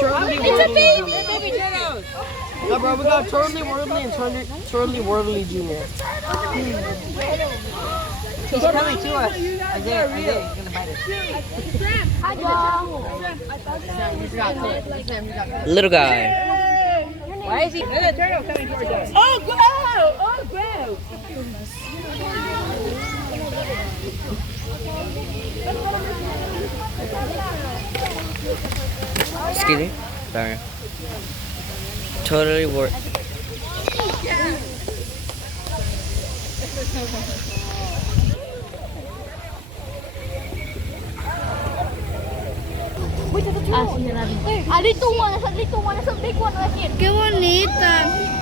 Turley, It's a baby! No, bro, we got Turley Worley and Turley Worley Jr. He's coming to us. Isaiah, he's gonna bite us. Little guy. Why is he? There's a turtle coming towards us. Oh, go! Oh, go! Excuse me. Sorry. Totally work. A little one, it's a big one. Qué bonita.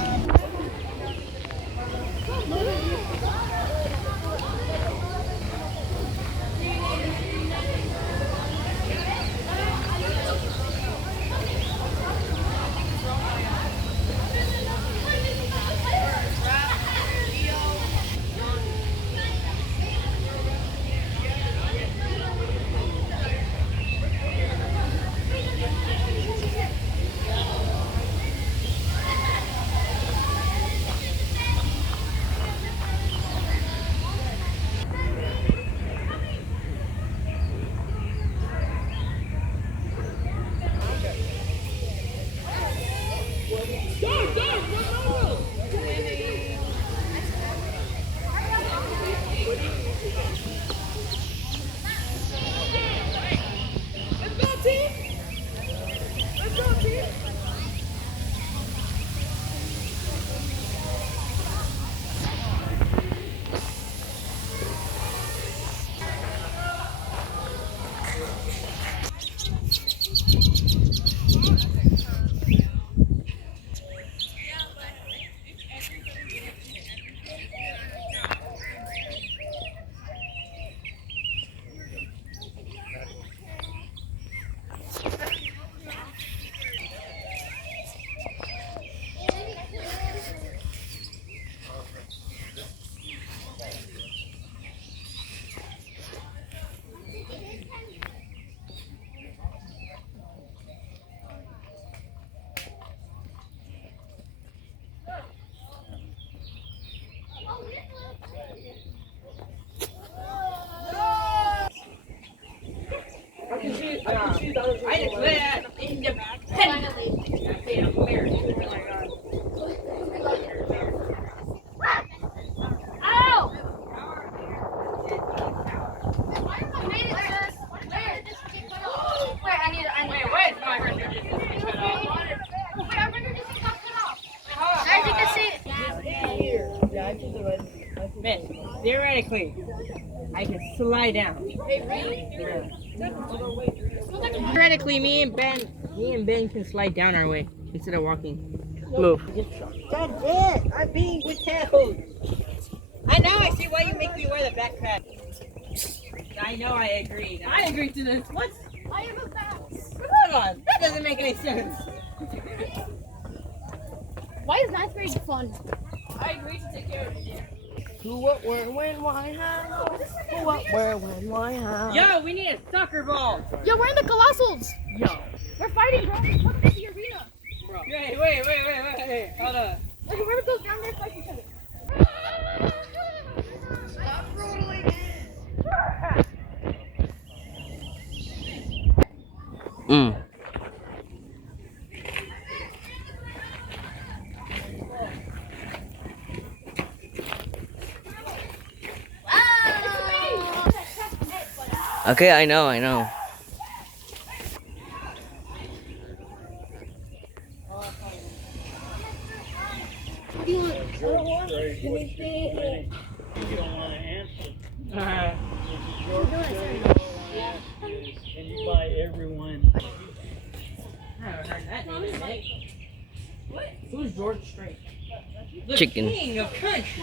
I declare independently of America. Ow! Wait, I need Wait, my friend. As you can see, Man, theoretically, I can slide down. Theoretically, me and Ben can slide down our way instead of walking. Move. That's it. I'm being withheld. I know. I see why you make me wear the backpack. I know. I agree. I agree to this. What? I have a bounce. Hold on. That doesn't make any sense. Why is ninth grade fun? I agree to take care of it. Who, what, where, when, why, how? Who, what, where, when, why, how? Yo, we need a soccer ball. Yo, we're in the Colossals. Yo. We're fighting, bro. Look at the arena. Wait. Hold on. Like, whoever goes down there fights each other. Okay, I know. You don't want to answer. And you buy everyone. I haven't heard that name in a minute. What? Who's George Strait? The Chicken. king of country.